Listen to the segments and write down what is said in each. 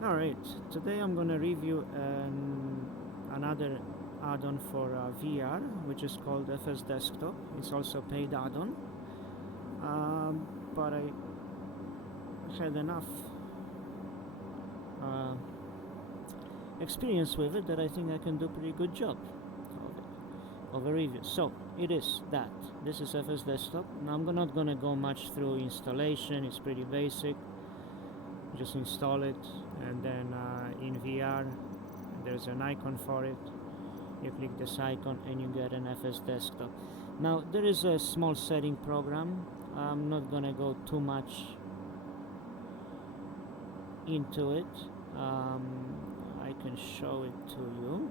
Alright, today I'm gonna review another add-on for VR, which is called FSDesktop. It's also a paid add-on, but I had enough experience with it that I think I can do a pretty good job of a review. So it is that. This is FSDesktop. Now I'm not gonna go much through installation, it's pretty basic. Just install it, and then in VR there's an icon for it. You click this icon and you get an FSDesktop. Now there is a small setting program. I'm not gonna go too much into it. I can show it to you.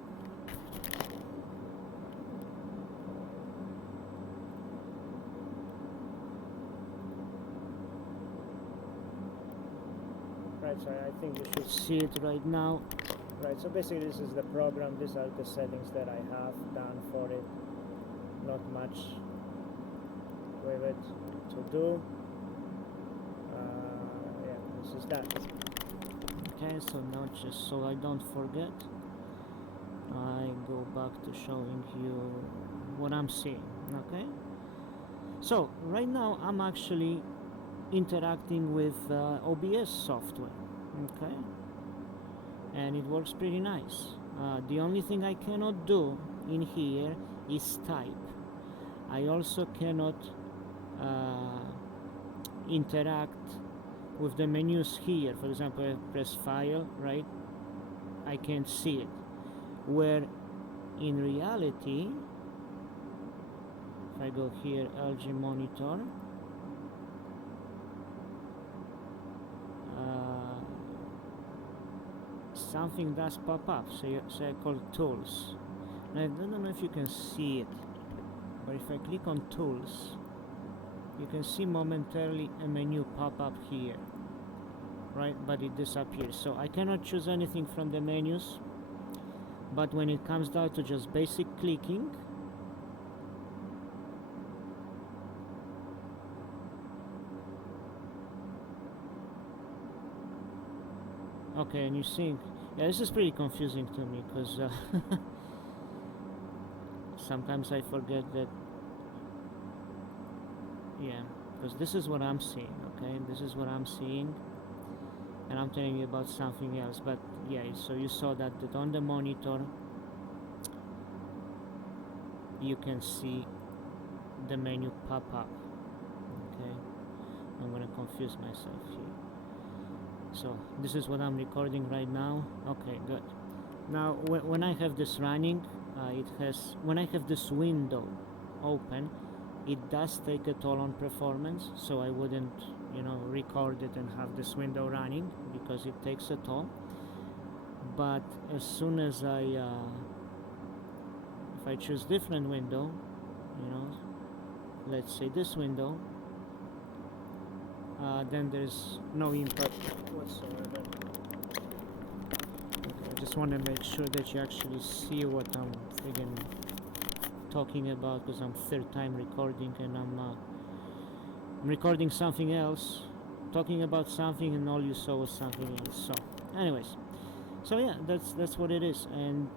Right, so I think you should see it right now. Right, so basically this is the program. These are the settings that I have done for it. Not much with it to do. Yeah, this is that. Okay, so now just so I don't forget, I go back to showing you what I'm seeing. Okay, so right now I'm actually interacting with OBS software. Okay, and it works pretty nice. The only thing I cannot do in here is type. I also cannot interact with the menus here. For example, I press file, right? I can't see it. Where in reality, if I go here, LG monitor, something does pop up. So I call tools. Now, I don't know if you can see it, but if I click on tools, you can see momentarily a menu pop up here, right? But it disappears. So I cannot choose anything from the menus, but when it comes down to just basic clicking, okay, and you think, yeah, this is pretty confusing to me because sometimes I forget that, yeah, because this is what I'm seeing. Okay, this is what I'm seeing, and I'm telling you about something else. But yeah, so you saw that on the monitor you can see the menu pop up. Okay, I'm gonna confuse myself here. So this is what I'm recording right now. Okay, good. Now when I have this running, when I have this window open, it does take a toll on performance. So I wouldn't, record it and have this window running because it takes a toll. But as soon as if I choose different window, let's say this window, then there's no input whatsoever. Okay, I just want to make sure that you actually see what I'm friggin' talking about, because I'm third time recording and I'm recording something else, talking about something, and all you saw was something else. So anyways, so yeah, that's what it is. And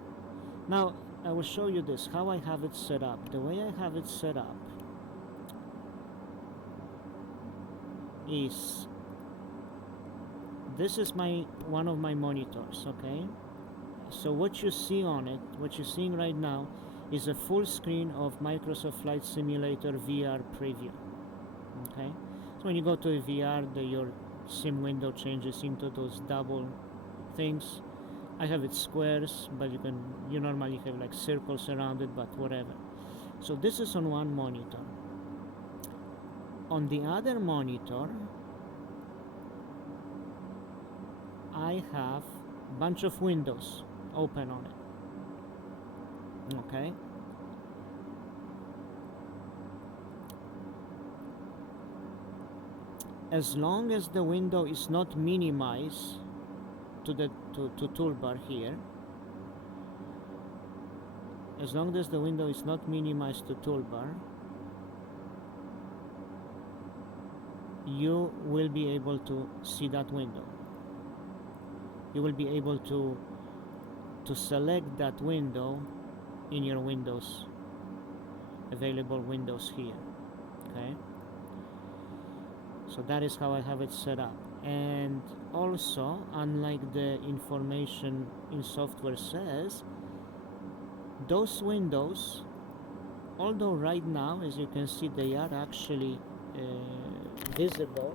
now I will show you this, how I have it set up. The way I have it set up is, this is one of my monitors. Okay, so what you see on it, what you're seeing right now, is a full screen of Microsoft Flight Simulator VR preview. Okay, so when you go to a VR, your sim window changes into those double things. I have it squares, but you normally have like circles around it, but whatever. So this is on one monitor. On the other monitor, I have a bunch of windows open on it. Okay, as long as the window is not minimized to the toolbar here, as long as the window is not minimized to toolbar, you will be able to see that window. you will be able to select that window in your windows, available windows here. Okay, so that is how I have it set up. And also, unlike the information in software says, those windows, although right now, as you can see, they are actually visible,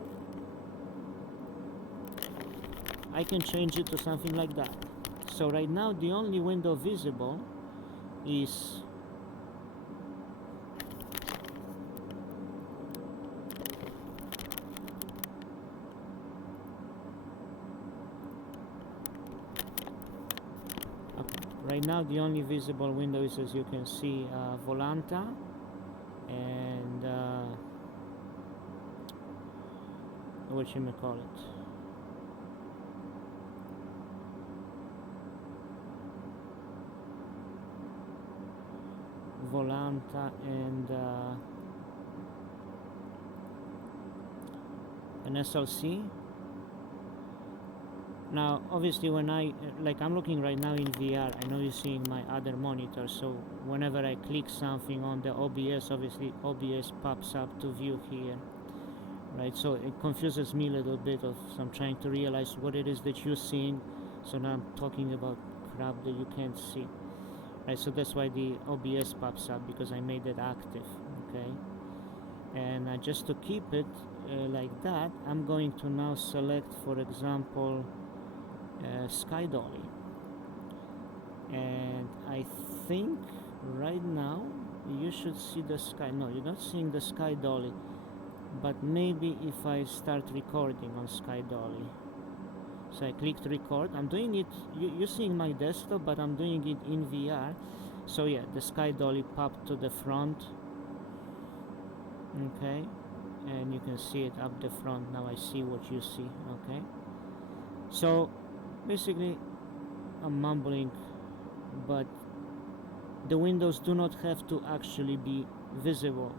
I can change it to something like that. So right now the only window visible is right now the only visible window is, as you can see, Volanta and what you may call it, Volanta and an SLC. Now obviously when I'm looking right now in VR, I know you're seeing my other monitor, so whenever I click something on the OBS, obviously OBS pops up to view here, right? So it confuses me a little bit, so I'm trying to realize what it is that you're seeing, so now I'm talking about crap that you can't see, right? So that's why the OBS pops up, because I made it active. Okay, and just to keep it like that, I'm going to now select, for example, Sky Dolly, and I think right now you should see the sky. No, you're not seeing the Sky Dolly, but maybe if I start recording on Sky Dolly, so I clicked record, I'm doing it, you're seeing my desktop, but I'm doing it in VR. So yeah, the Sky Dolly popped to the front. Okay, and you can see it up the front. Now I see what you see. Okay, so basically I'm mumbling, but the windows do not have to actually be visible.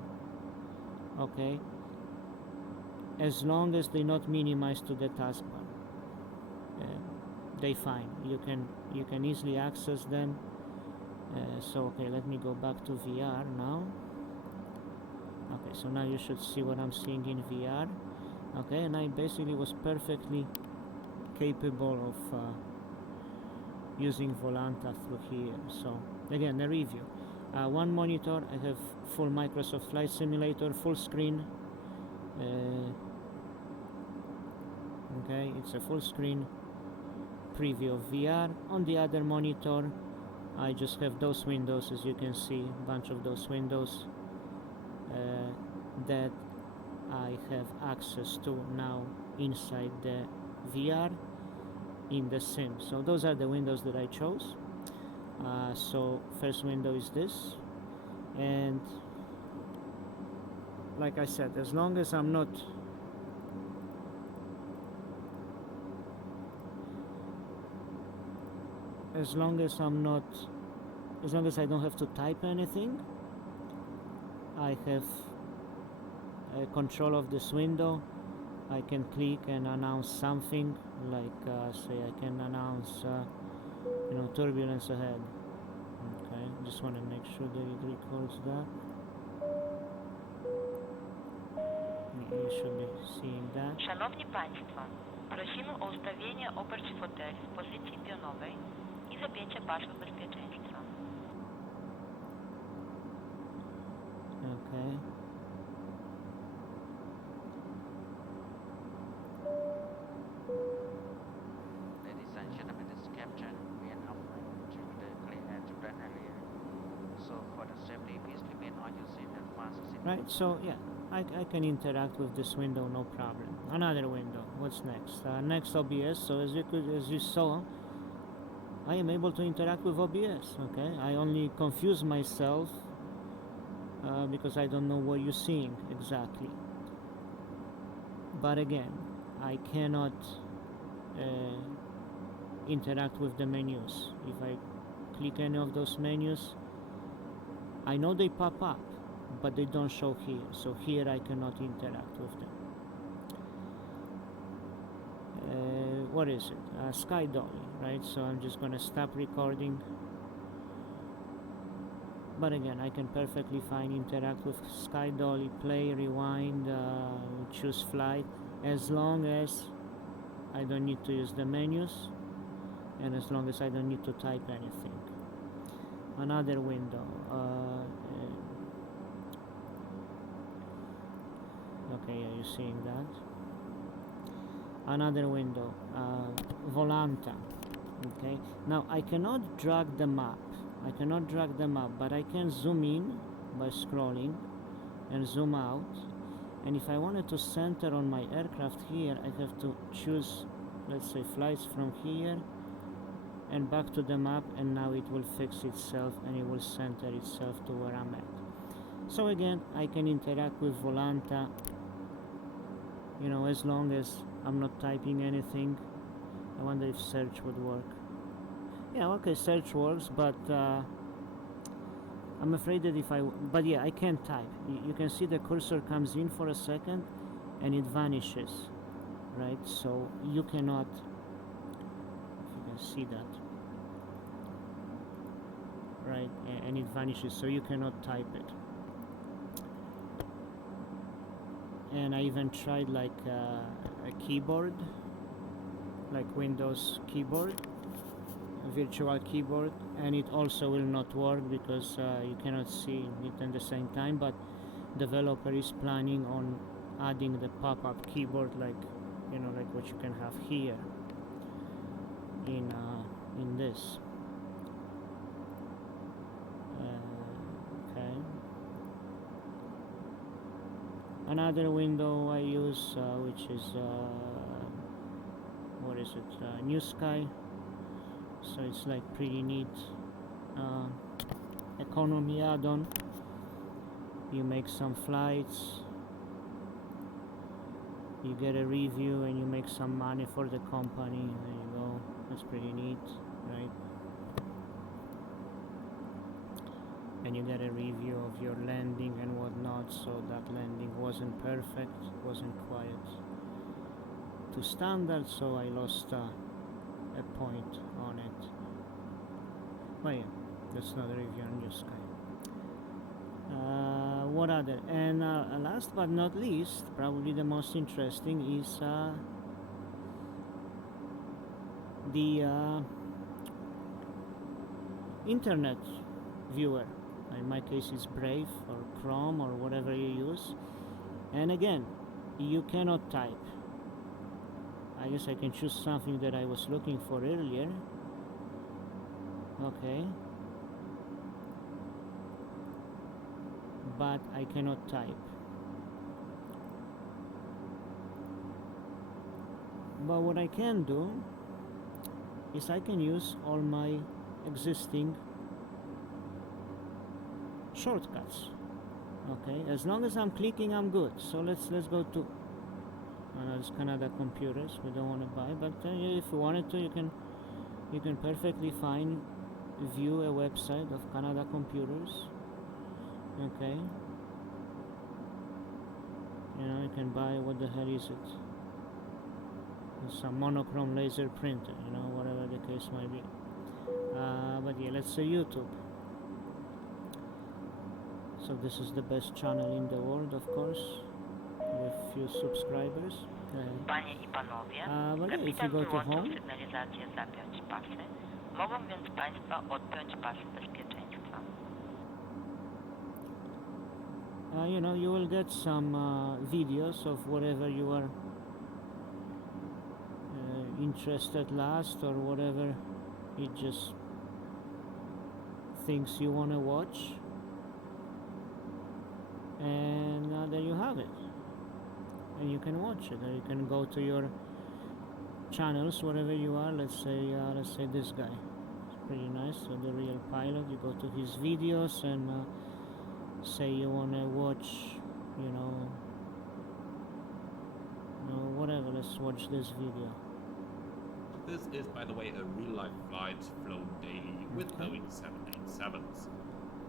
Okay, as long as they're not minimized to the taskbar, they fine. You can easily access them. So okay, let me go back to VR now. Okay, so now you should see what I'm seeing in VR. Okay, and I basically was perfectly capable of using Volanta through here. So again, a review. One monitor, I have full Microsoft Flight Simulator, full screen. Okay, it's a full screen preview of VR. On the other monitor, I just have those windows, as you can see, a bunch of those windows that I have access to now inside the VR in the sim. So those are the windows that I chose. So first window is this, and like I said, as long as I'm not as long as I don't have to type anything, I have control of this window. I can click and announce something, like say I can announce turbulence ahead. Okay, just want to make sure that it records that. You should be seeing that. Szanowni Państwo, prosimy o ustawienie oparć fotel w pozycji pionowej i zapięcie pasów bezpieczeństwa. Okay. Ladies and gentlemen, this capture we are now moving to the clear children area. So for the safety, please remain on your seat and fasten seat. Right, so yeah, I can interact with this window, no problem. Another window. What's next? Next, OBS. So as you saw, I am able to interact with OBS. Okay, I only confuse myself because I don't know what you're seeing exactly. But again, I cannot interact with the menus. If I click any of those menus, I know they pop up, but they don't show here. So here I cannot interact with them. what is it? Sky Dolly, right? So I'm just gonna stop recording. But again, I can perfectly fine interact with Sky Dolly, play, rewind, choose flight, as long as I don't need to use the menus, and as long as I don't need to type anything. Another window. Okay, yeah, you're seeing that. Another window, Volanta. Okay, now I cannot drag the map. But I can zoom in by scrolling and zoom out. And if I wanted to center on my aircraft here, I have to choose, let's say, flights from here and back to the map, and now it will fix itself and it will center itself to where I'm at. So again, I can interact with Volanta, you know, as long as I'm not typing anything. I wonder if search would work. Yeah, okay, search works, but I'm afraid that but yeah, I can type. You can see the cursor comes in for a second and it vanishes, right? So you cannot, if you can see that, right? And it vanishes, so you cannot type it. And I even tried like a keyboard, like Windows keyboard, a virtual keyboard, and it also will not work because you cannot see it at the same time. But developer is planning on adding the pop-up keyboard, like, you know, like what you can have here in this. Okay. Another window I use, which is what is it? New Sky. So it's like pretty neat. Economy add-on. You make some flights, you get a review, and you make some money for the company. There you go. That's pretty neat, right? And you get a review of your landing and whatnot. So that landing wasn't perfect, wasn't quite to standard, so I lost a point on it. But yeah, that's not a review on New Sky. What other? And last but not least, probably the most interesting is the internet viewer. In my case, it's Brave or Chrome or whatever you use. And again, you cannot type. I guess I can choose something that I was looking for earlier. Okay. But I cannot type. But what I can do is I can use all my existing shortcuts. Okay, as long as I'm clicking, I'm good. So let's go to it's Canada Computers. We don't want to buy, but if you wanted to, you can perfectly fine view a website of Canada Computers. Okay, you know, you can buy, what the hell is it? Some monochrome laser printer, you know, whatever the case might be. But yeah, let's say YouTube. So this is the best channel in the world, of course, with few subscribers. Panie i panowie, But yeah, if you kapitan go to wyłączył home, sygnalizację zapiąć pasy. Mogą więc państwo odpiąć pasy bezpieczeństwa. you know, you will get some videos of whatever you are interested last, or whatever it just thinks you want to watch. And there you have it, and you can watch it, or you can go to your channels wherever you are. Let's say this guy, it's pretty nice. So the real pilot, you go to his videos and say you want to watch, you know, whatever. Let's watch this video. This is, by the way, a real-life flight flown daily with Boeing 787s.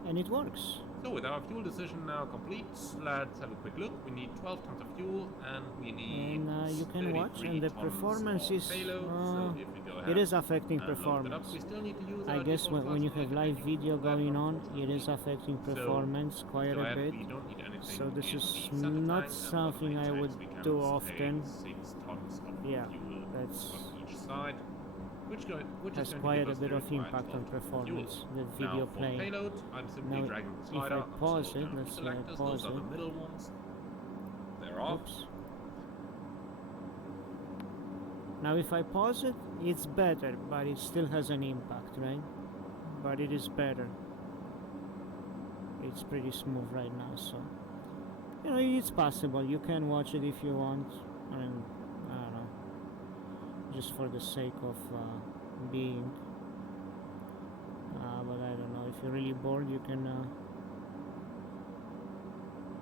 And it works. So with our fuel decision now complete, let's have a quick look. We need 12 tons of fuel and we need And you can watch, 33 and the tons performance of is payload. So if we go ahead it is affecting and load it up, performance. we still need to use I our guess default when you class have live configuration video for that, going on, it unfortunately. is affecting So, performance quite go a ahead, bit. we don't need anything So this in is the center not tank, and for the something main I tanks would we can do stay often. 6 tons of Yeah, fuel that's on each side, which has is going to give quite a us bit the of required impact 12 on tons of performance. fuel. The Now video for playing. payload, I'm simply Now, dragging the if slider I pause until it, down let's to say I selectors. pause Those are it. the middle ones. They're off. Oops. Now if I pause it, it's better, but it still has an impact, right? But it is better. It's pretty smooth right now, so you know it's possible. You can watch it if you want. I mean, I don't know, just for the sake of being. But I don't know. If you're really bored, you can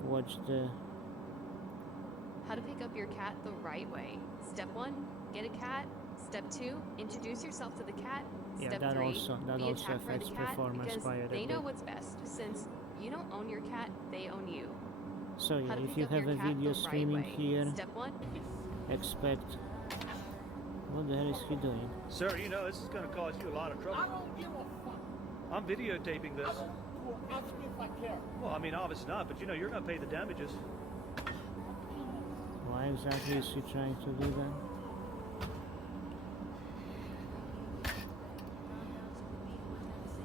watch the. How to pick up your cat the right way. Step 1, get a cat. Step 2, introduce yourself to the cat. Yeah, Step that 3, also be affects attacked by the cat performance because quite a they know bit. what's best. Since you don't own your cat, they own you. So yeah, How to if pick you up have your a cat video the right streaming way. here, Step 1, expect. What the hell is he doing? Sir, you know this is going to cause you a lot of trouble. I don't give a fuck. I'm videotaping this. Well, ask me if I care. Well, I mean, obviously not, but you know you're going to pay the damages. Why exactly is he trying to do that?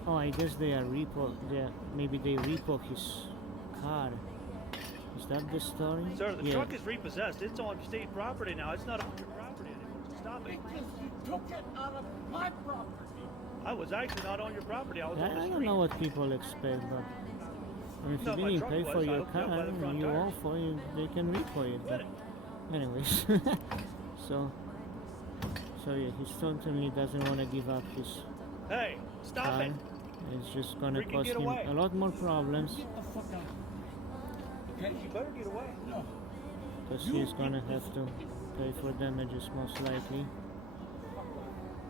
Oh, I guess they are maybe they repo his car. Is that the story? Sir, the yeah. truck is repossessed. It's on state property now. It's not on your property anymore. So stop it. Because you took it out of my property. I was actually not on your property. I was on the I street. don't know what people expect, but I mean, if No, you my didn't truck pay was. for I your hooked it up car by the front and you tires. owe for it, they can repo it. Get But it. anyways, so yeah, he certainly doesn't want to give up his Hey, stop car. it. It's just gonna Freaking cost get him away. a lot more problems Get the fuck out of here. Okay? You better get away. No. because You he's gonna get the have to pay for damages most likely.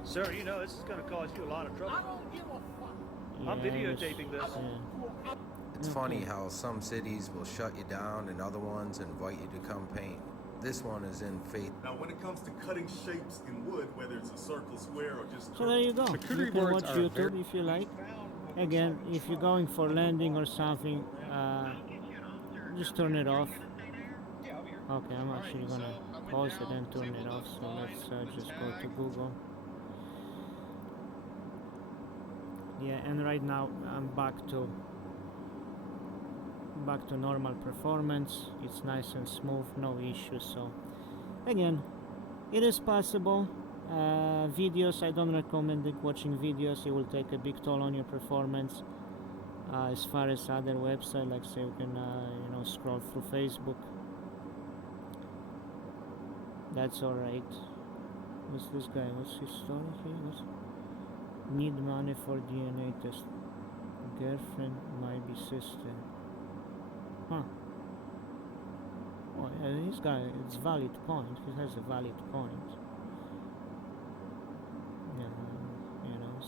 Sir, you know this is going to cause you a lot of trouble. I don't give a fuck. I'm Yeah, it was- videotaping this. yeah. It's funny how some cities will shut you down and other ones invite you to come paint. This one is in faith. Now, when it comes to cutting shapes in wood, whether it's a circle, square, or just So there you go. Charcuterie You can boards watch are YouTube if you like. Again, if you're going for landing or something, just turn it off. Okay, I'm actually gonna pause it and turn it off. So let's just go to Google. Yeah, and right now I'm back to normal performance. It's nice and smooth, no issues. So again, it is possible. Videos, I don't recommend watching videos. It will take a big toll on your performance. As far as other websites, like say you can scroll through Facebook, that's alright. What's this guy? What's his story here? Need money for DNA test. Girlfriend might be sister. Huh. Well, yeah, this guy, it's valid point. He has a valid point.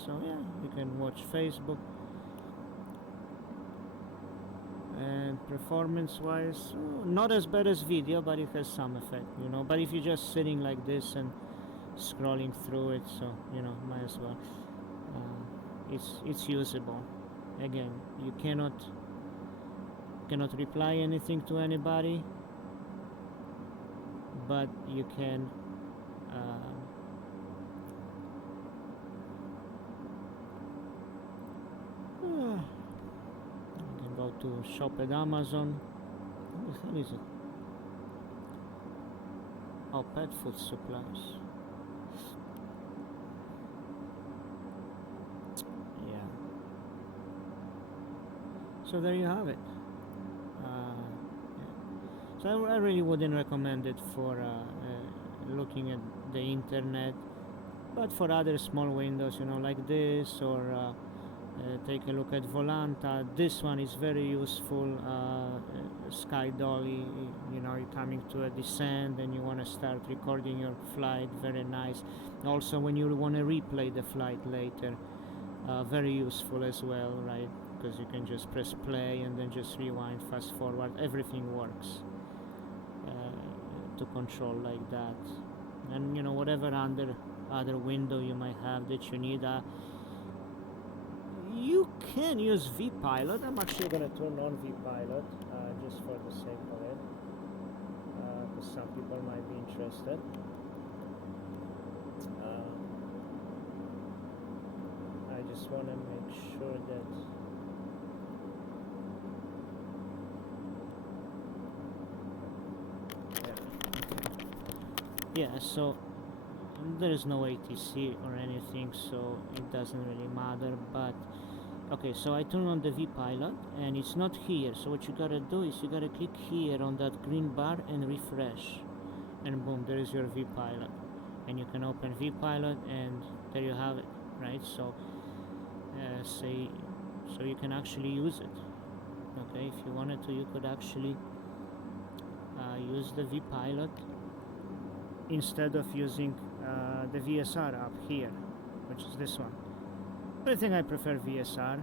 So yeah, you can watch Facebook. And performance-wise, not as bad as video, but it has some effect, But if you're just sitting like this and scrolling through it, so might as well. It's usable. Again, you cannot reply anything to anybody, but you can you can go to shop at Amazon. What the hell is it? Oh, pet food supplies. Yeah. So there you have it. Yeah. So I really wouldn't recommend it for looking at the internet, but for other small windows, like this, or take a look at Volanta. This one is very useful. Sky Dolly, you're coming to a descent and you want to start recording your flight, very nice. Also when you want to replay the flight later, very useful as well, right? because you can just press play and then just rewind, fast forward, everything works to control like that. And you know, whatever other window you might have that you need, you can use vPilot. I'm actually gonna turn on vPilot just for the sake of it, because some people might be interested. I just want to make sure that yeah, so there is no ATC or anything, so it doesn't really matter. But okay, so I turn on the vPilot and it's not here, so what you gotta do is you gotta click here on that green bar and refresh, and boom, there is your vPilot, and you can open vPilot and there you have it, right? So so you can actually use it. Okay, if you wanted to, you could actually use the vPilot instead of using the VSR up here, which is this one. But I think I prefer VSR.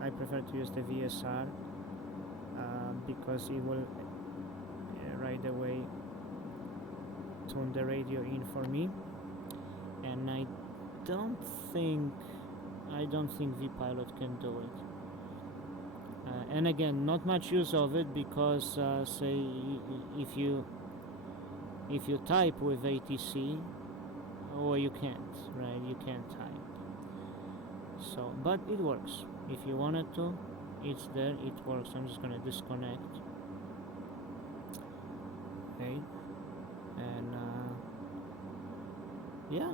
I prefer to use the VSR because it will right away tune the radio in for me, and I don't think vPilot can do it. And again, not much use of it because say if you type with ATC, or you can't, right? You can't type. So, but it works. If you wanted to, it's there, it works. I'm just gonna disconnect. Okay, and yeah.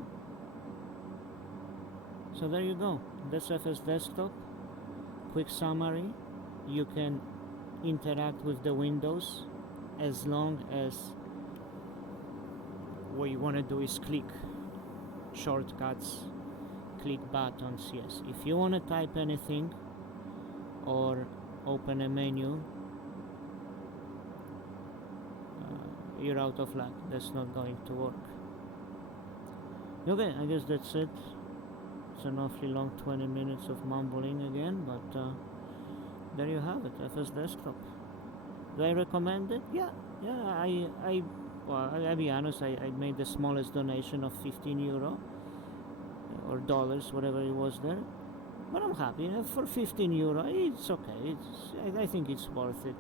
So there you go. That's FSDesktop. Quick summary. You can interact with the windows as long as what you want to do is click shortcuts, click buttons. Yes, if you want to type anything or open a menu, you're out of luck. That's not going to work. Okay, I guess that's it. It's an awfully long 20 minutes of mumbling again, but there you have it, FSDesktop. Do I recommend it? Yeah, well, I'll be honest, I made the smallest donation of €15 or dollars, whatever it was there, but I'm happy. For €15, it's okay. I think it's worth it.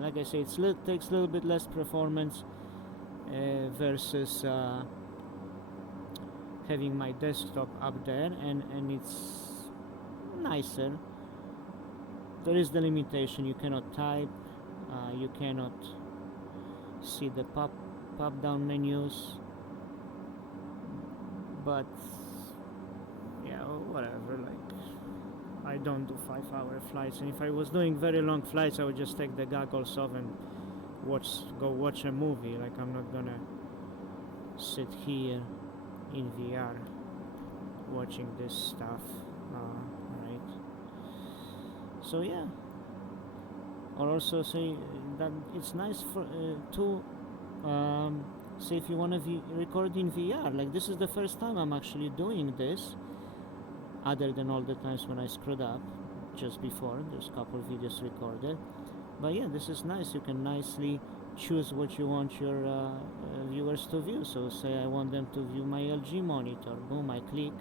Like I say, it takes a little bit less performance versus having my desktop up there, and it's nicer. There is the limitation, you cannot type, you cannot see the pop down menus, but yeah, whatever. Like, I don't do 5-hour flights, and if I was doing very long flights, I would just take the goggles off and go watch a movie. Like, I'm not gonna sit here in VR watching this stuff, right? So yeah, or also say that it's nice for to say if you want to record in VR. Like, this is the first time I'm actually doing this, other than all the times when I screwed up just before. There's a couple of videos recorded, but yeah, this is nice. You can nicely choose what you want your viewers to view. So say I want them to view my LG monitor, boom, I click,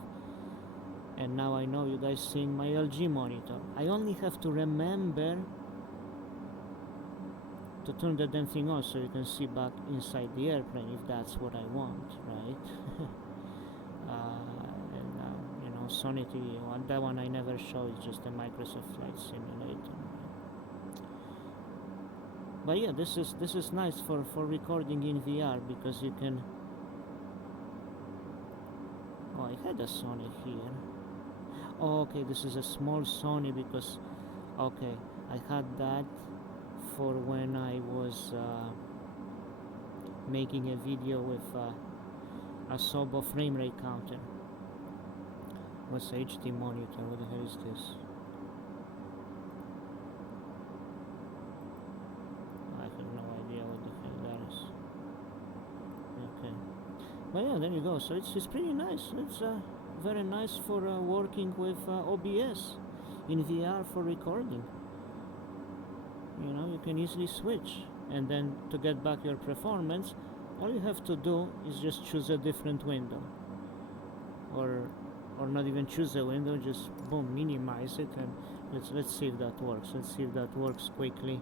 and now I know you guys seeing my LG monitor. I only have to remember to turn the damn thing on so you can see back inside the airplane if that's what I want, right? And you know, Sony TV, that one I never show, it's just a Microsoft Flight Simulator. But yeah, this is nice for recording in VR because you can. Oh, I had a Sony here. Oh, okay, this is a small Sony because, okay, I had that for when I was making a video with a Sobo frame rate counter. What's HD monitor? What the hell is this? I have no idea what the hell that is. Okay, but yeah, there you go. So it's pretty nice. It's very nice for working with OBS. in VR for recording. You know, you can easily switch, and then to get back your performance, all you have to do is just choose a different window, or not even choose a window, just boom, minimize it, and let's see if that works. Let's see if that works quickly.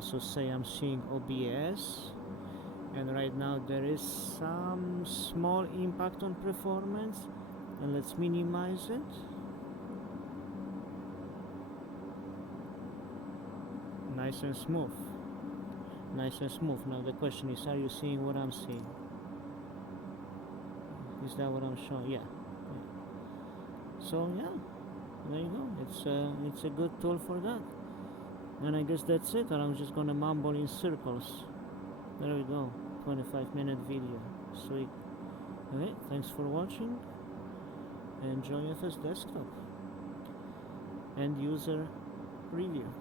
So say I'm seeing OBS, and right now there is some small impact on performance, and let's minimize it. Nice and smooth. Nice and smooth. Now the question is, are you seeing what I'm seeing? Is that what I'm showing? Yeah. So yeah, there you go. It's a good tool for that. And I guess that's it, or I'm just gonna mumble in circles. There we go. 25-minute video. Sweet. Okay, thanks for watching. Enjoy FSDesktop. End user review.